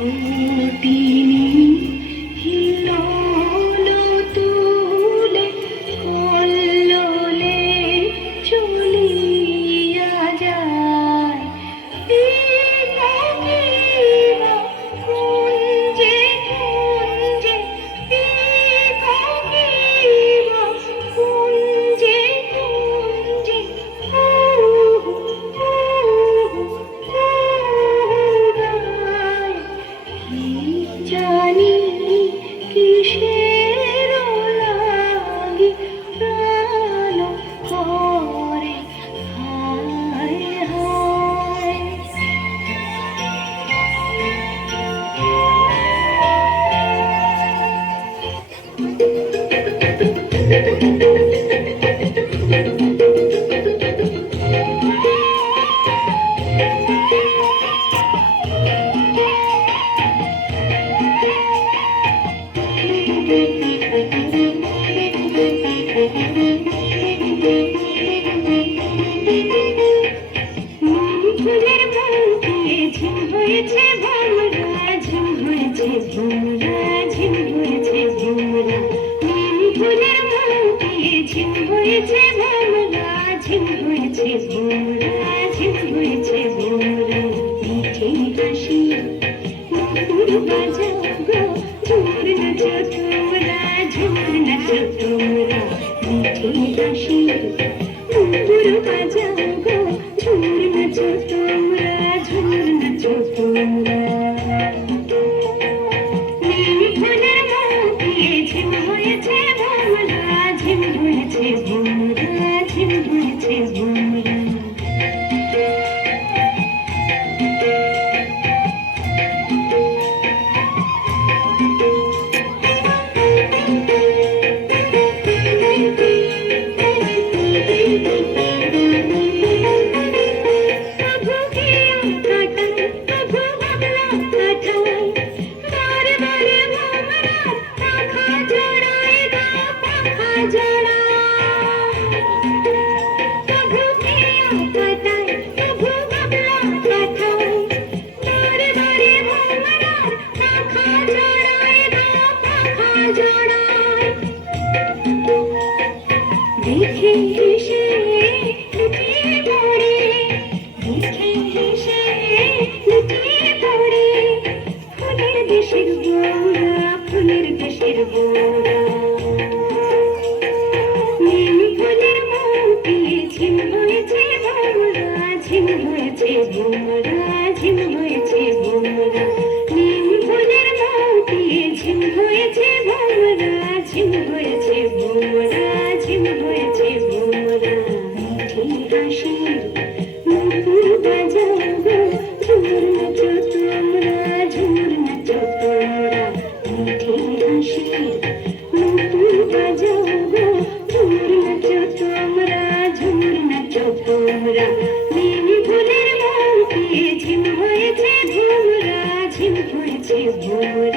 সতিনী হিলোল তুলে কল্লোলে চলিয়া যায়। পিতাকিবা কুঞ্জে কুঞ্জে, পিতাকিবা কুঞ্জে কুঞ্জে, জানি কিসের লাগি প্রাণ করে হায় হায়। ফুলের বুকে ঝিম হয়েছে ভোমরা, ঝিম হয়েছে ভোমরা, ঝিম হয়েছে ভোমরা। ফুলের বুকে ঝিম হয়েছে ভোমরা, ঝিম হয়েছে ভোমরা, ঝিম হয়েছে ভোমরা। মিঠে হাসি নুপুর বাজাও গো, ঝুমুর নাচো তোমরা, ঝুমুর নাচো তোমরা। মিঠে হাসি নুপুর বাজাও গো, ঝুমুর নাচো তোমরা, ঝুমুর নাচো তোমরা। ফুলের বুকে ঝিম হয়েছে ভোমরা, ঝিম হয়েছে ভোমরা, ঝিম হয়েছে ভোমরা। দেখে হেসে লুটিয়ে পড়ে, দেখে হেসে লুটিয়ে পড়ে, ফুলের দেশের বউরা, ফুলের দেশের বউরা। ফুলের বুকে ঝিম হয়েছে ভোমরা, ঝিম হয়েছে ভোমরা, ঝিম হয়েছে ভোমরা। ফুলের বুকে ঝিম হয়েছে ভোমরা, ঝিম হয়েছে ভোমরা, ঝিম হয়েছে ভোমরা। মিঠে হাসি নুপুর বাজাও গো, ঝুমুর নাচো তোমরা, ঝুমুর নাচো তোমরা। মিঠে হাসি নুপুর বাজাও গো, ঝুমুর নাচো তোমরা, ঝুমুর নাচো তোমরা। ফুলের বুকে ঝিম হয়েছে ভোমরা, ঝিম হয়েছে ভোমরা।